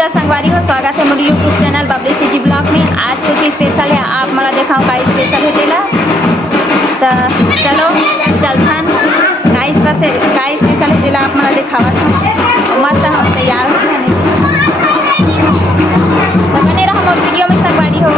सुविधा संगवारी हो। स्वागत है मेरे YouTube channel Babli city blog में। आज कुछ स्पेशल है, आप मला दिखाओ का स्पेशल है तेला। तो चलो चलथन का स्पेशल है तेला आप मला दिखावत हूँ। मस्त हम तैयार होते हैं, तो बने रहो मोर वीडियो में संगवारी हो।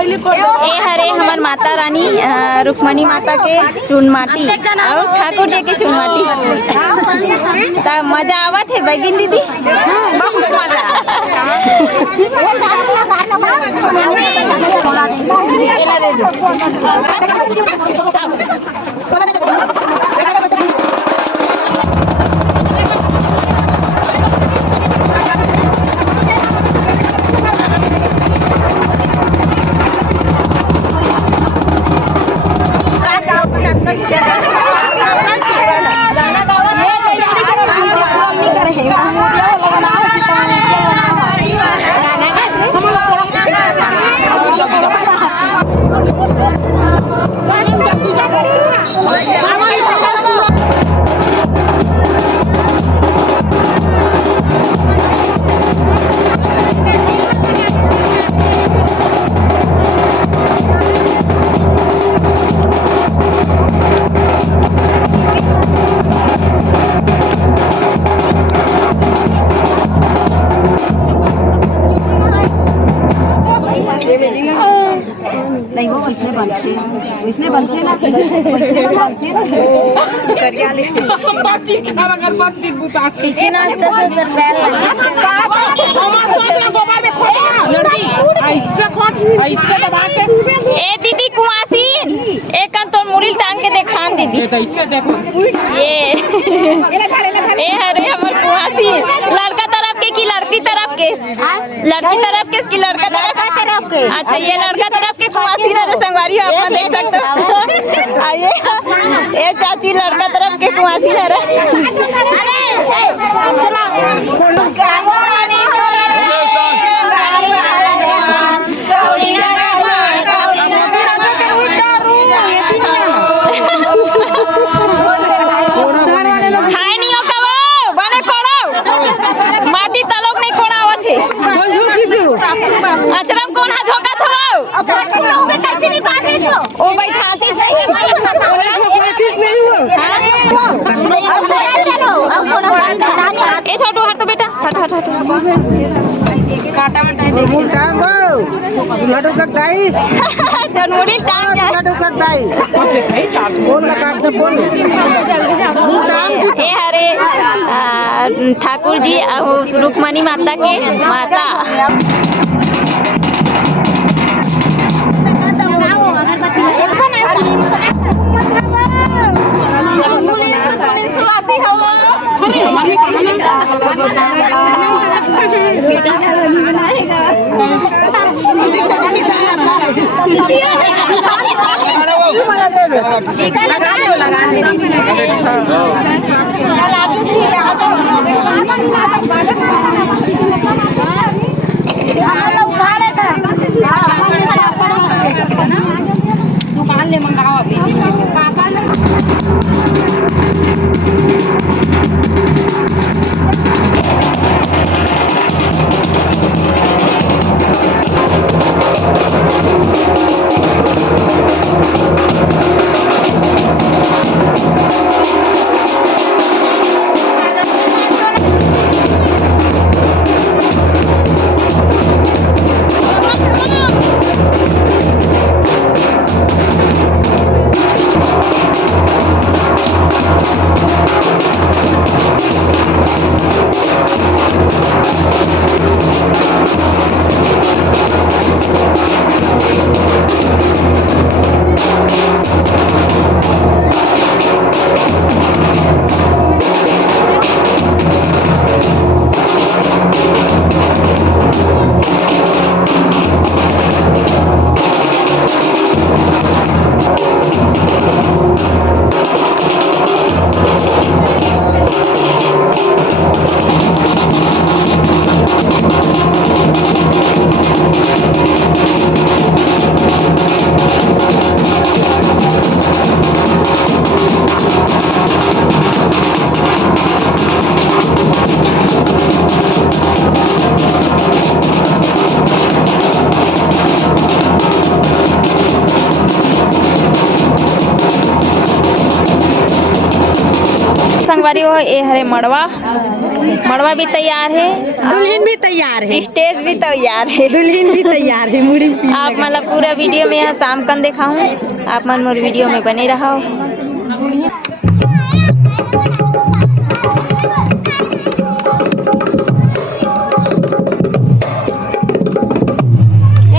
ए हरे हमार माता रानी रुक्मणी माता के चुनमाटी और ठाकुर जी के चुनमाटी। तो मजा आवत है बगिन दीदी, बहुत मजा। नहीं वो इसने बनते ना ए दीदी कुआसीन एक तो मुरील टांग के देखान दीदी ये ए हरे हमर कुआसीन लड़का तरफ के की लड़की तरफ के? लड़की तरफ के की लड़का तरफ के? अच्छा ये लड़का तरफ के कुआसीन है संगवारी हो, आप देख सकते हो। आइए ये चाची लड़का तरफ के कुआसीन है। खाए नहीं हो कब बने कोड़ो माटी तलोक नहीं कोड़ा आवत है। अचरम कौन है झोंका था कैसे नहीं बांधे तो ओ भाई खाती नहीं ए छोटू हट तो बेटा हट हट हट काटा मटाई दे मुंह टांग गो लड्डू का दाई जनवरी टांग जा लड्डू का दाई बोल ना काट दे बोल मुंह टांग ए हरे ठाकुर जी और रुक्मणी माता के माता दुकान ले मंगाओ अभी संगवारी हो ये हरे मड़वा मड़वा भी तैयार है, दुल्हन भी तैयार है, स्टेज भी तैयार है, दुल्हन भी तैयार है। मुड़ी में आप मतलब पूरा वीडियो में यहाँ शाम कन दिखाऊं, आप मन मोर वीडियो में बने रहो।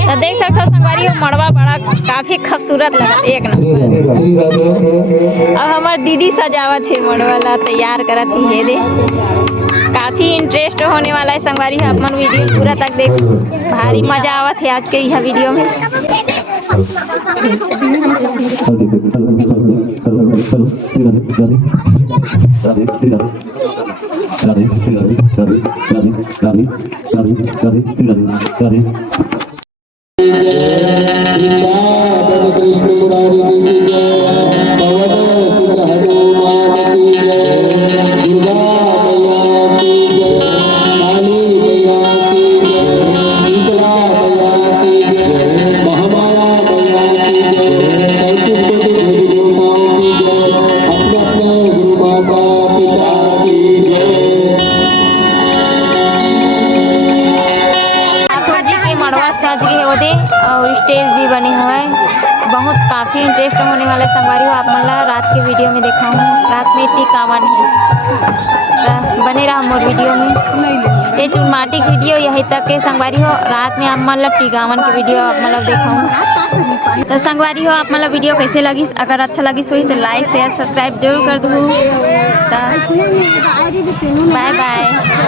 तो देख सकते हो संगवारी हो मड़वा बड़ा काफी खूबसूरत लगा एक नंबर। अब हमार दीदी सजावत है मड़वा ला तैयार करत ही है दे, काफी इंटरेस्ट होने वाला है संगवारी हो। अपन वीडियो पूरा तक देख, भारी मजा आवत है आज के यह वीडियो में। कृष्ण मुरारी की जय, पवन सुत हनुमान की जय, दुर्गा मैया की जय, काली मैया की जय, शीतला मैया की जय, महामाया मैया की जय, 35 कोटि देवताओं की जय, अपने अपने गुरु माता पिता की जय। जी के मड़वा सज गए होदे और स्टेज भी बने हुए हैं, बहुत काफ़ी इंटरेस्ट होने वाले संगवारी हो। आप मतलब रात के वीडियो में दिखाऊँ, रात में टिकावन है, तो बने रहा मोर वीडियो में। ये चुनमाटिक वीडियो यही तक के संगवारी हो, रात में आप मतलब टिकावन की वीडियो आप मतलब दिखाऊँ। तो संगवारी हो आप मतलब वीडियो कैसे लगी, अगर अच्छा लगी सो तो लाइक शेयर सब्सक्राइब जरूर कर दो। Bye bye.